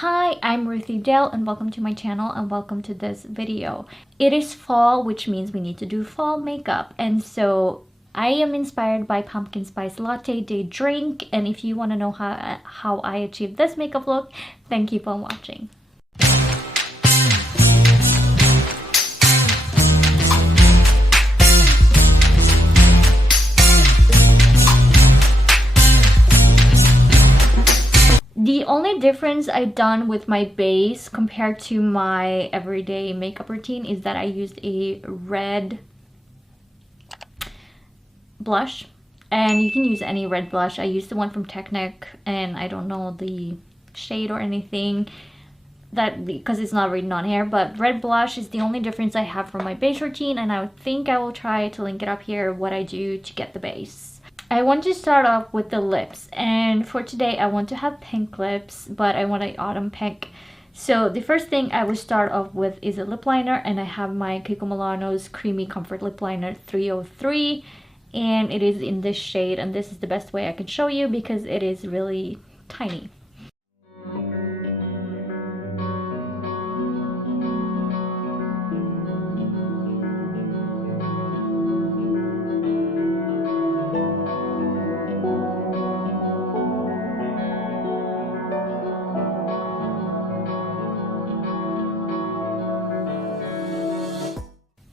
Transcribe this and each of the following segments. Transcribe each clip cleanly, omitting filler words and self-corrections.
Hi, I'm Ruthie Dahle and welcome to my channel and welcome to this video. It is fall, which means we need to do fall makeup, and so I am inspired by pumpkin spice latte day drink, and if you want to know how I achieved this makeup look, then keep on watching. The only difference I've done with my base compared to my everyday makeup routine is that I used a red blush, and you can use any red blush. I used the one from Technic, and I don't know the shade or anything because it's not written on here, but red blush is the only difference I have from my base routine, and I think I will try to link it up here what I do to get the base. I want to start off with the lips, and for today I want to have pink lips, but I want an autumn pink. So the first thing I will start off with is a lip liner, and I have my Kiko Milano's Creamy Comfort Lip Liner 303, and it is in this shade, and this is the best way I can show you because it is really tiny.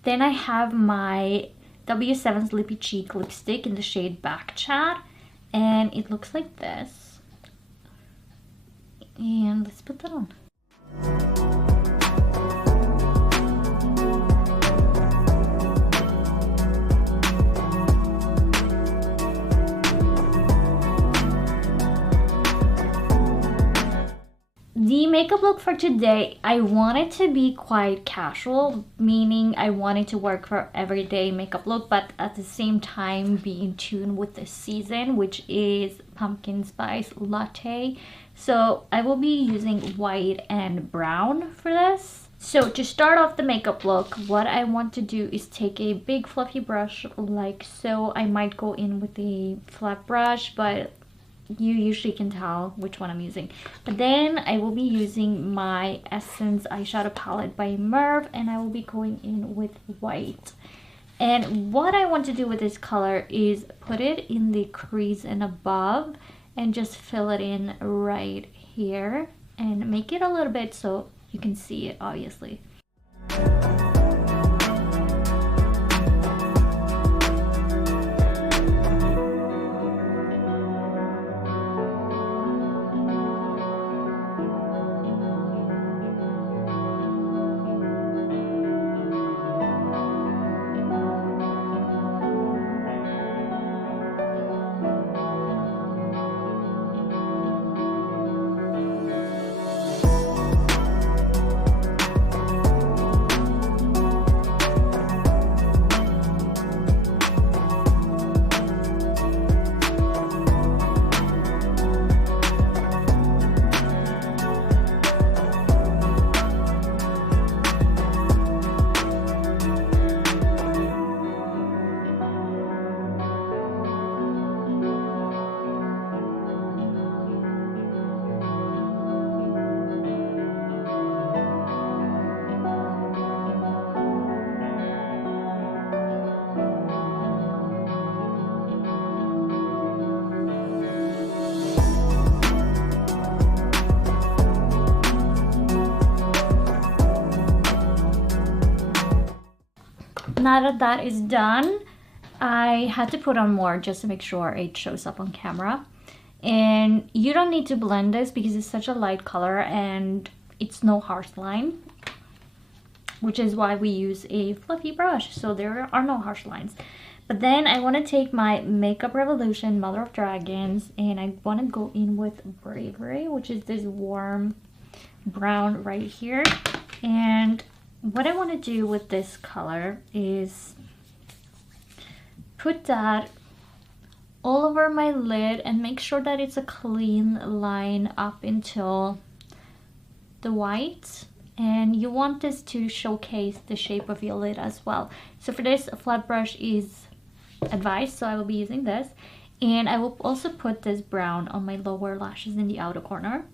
Then I have my W7's Lippy Chic lipstick in the shade Back Chat, and it looks like this. And let's put that on. The makeup look for today, I want it to be quite casual, meaning I want it to work for everyday makeup look, but at the same time be in tune with the season, which is pumpkin spice latte. So I will be using white and brown for this. So to start off the makeup look, what I want to do is take a big fluffy brush like so. I might go in with a flat brush, but you usually can tell which one I'm using. But then I will be using my Essence eyeshadow palette by Merve, and I will be going in with white. And what I want to do with this color is put it in the crease and above and just fill it in right here and make it a little bit so you can see it, obviously. Now that that is done, I had to put on more just to make sure it shows up on camera. And you don't need to blend this because it's such a light color and it's no harsh line, which is why we use a fluffy brush, so there are no harsh lines. But then I want to take my Makeup Revolution Mother of Dragons, and I want to go in with Bravery, which is this warm brown right here. And what I want to do with this color is put that all over my lid and make sure that it's a clean line up until the white. And you want this to showcase the shape of your lid as well. So for this, a flat brush is advised, so I will be using this. And I will also put this brown on my lower lashes in the outer corner.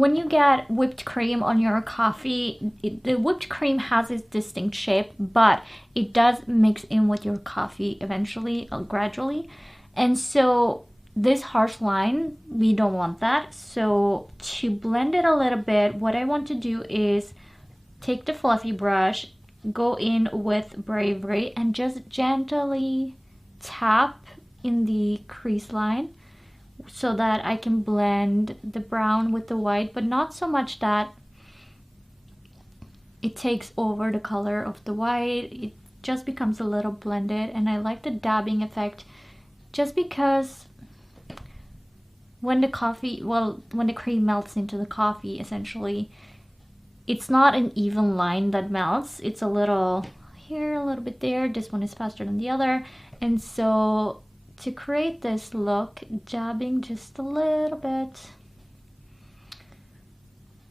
when you get whipped cream on your coffee, the whipped cream has its distinct shape, but it does mix in with your coffee eventually, gradually. And so this harsh line, we don't want that. So to blend it a little bit, what I want to do is take the fluffy brush, go in with Bravery, and just gently tap in the crease line so that I can blend the brown with the white, but not so much that it takes over the color of the white. It just becomes a little blended, and I like the dabbing effect just because when the cream melts into the coffee, essentially, it's not an even line that melts. It's a little here, a little bit there. This one is faster than the other. And so to create this look, dabbing just a little bit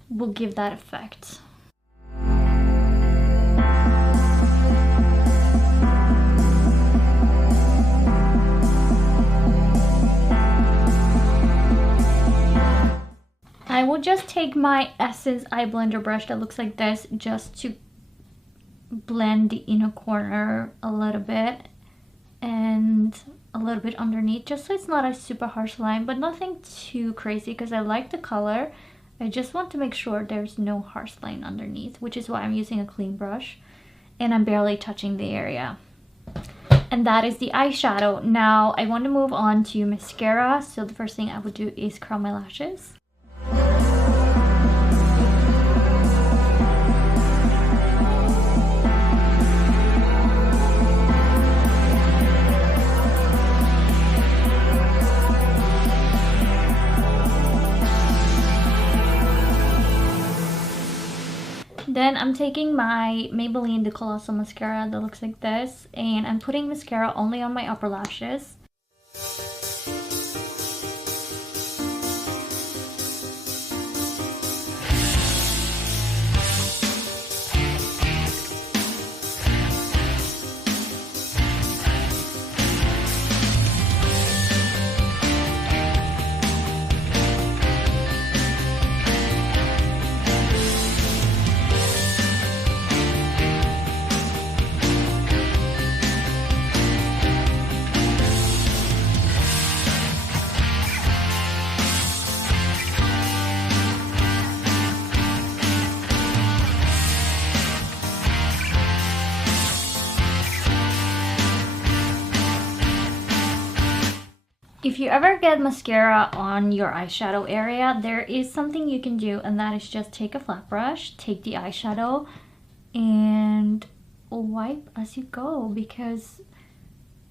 will give that effect. I will just take my Essence eye blender brush that looks like this just to blend the inner corner a little bit and a little bit underneath, just so it's not a super harsh line, but nothing too crazy because I like the color. I just want to make sure there's no harsh line underneath, which is why I'm using a clean brush and I'm barely touching the area. And that is the eyeshadow. Now I want to move on to mascara, so the first thing I would do is curl my lashes. Then I'm taking my Maybelline The Colossal mascara that looks like this, and I'm putting mascara only on my upper lashes. If you ever get mascara on your eyeshadow area, there is something you can do, and that is just take a flat brush, take the eyeshadow, and wipe as you go, because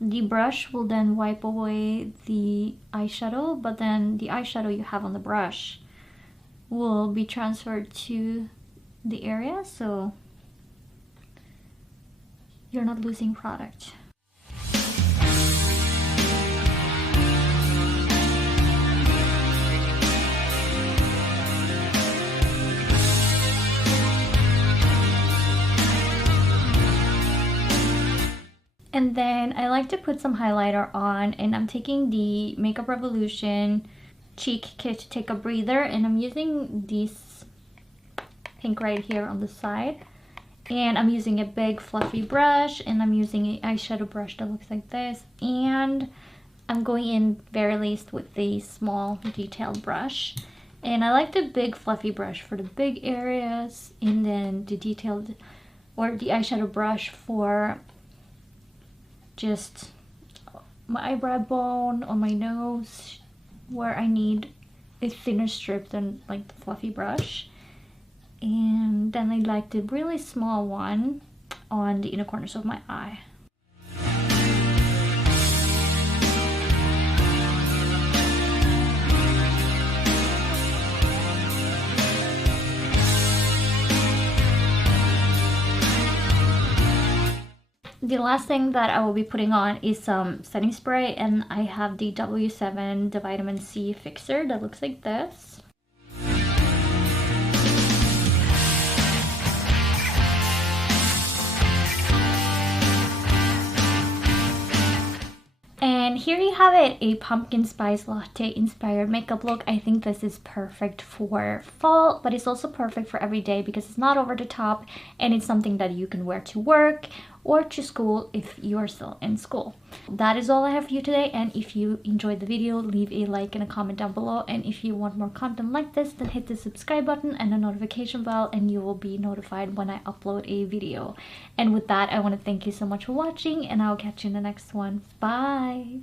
the brush will then wipe away the eyeshadow, but then the eyeshadow you have on the brush will be transferred to the area, so you're not losing product. And then I like to put some highlighter on, and I'm taking the Makeup Revolution Cheek Kit Take a Breather, and I'm using this pink right here on the side. And I'm using a big fluffy brush, and I'm using an eyeshadow brush that looks like this. And I'm going in very least with the small detailed brush. And I like the big fluffy brush for the big areas, and then the detailed or the eyeshadow brush for just my eyebrow bone, on my nose, where I need a thinner strip than like the fluffy brush. And then I like the really small one on the inner corners of my eye. The last thing that I will be putting on is some setting spray, and I have the W7 the Vitamin C Fixer that looks like this. And here you have it, a pumpkin spice latte inspired makeup look. I think this is perfect for fall, but it's also perfect for every day because it's not over the top and it's something that you can wear to work or to school if you are still in school. That is all I have for you today, and if you enjoyed the video, leave a like and a comment down below, and if you want more content like this, then hit the subscribe button and the notification bell and you will be notified when I upload a video. And with that, I want to thank you so much for watching, and I'll catch you in the next one. Bye!